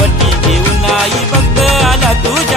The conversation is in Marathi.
वटी घेऊन आई भक्त आला तुझ्या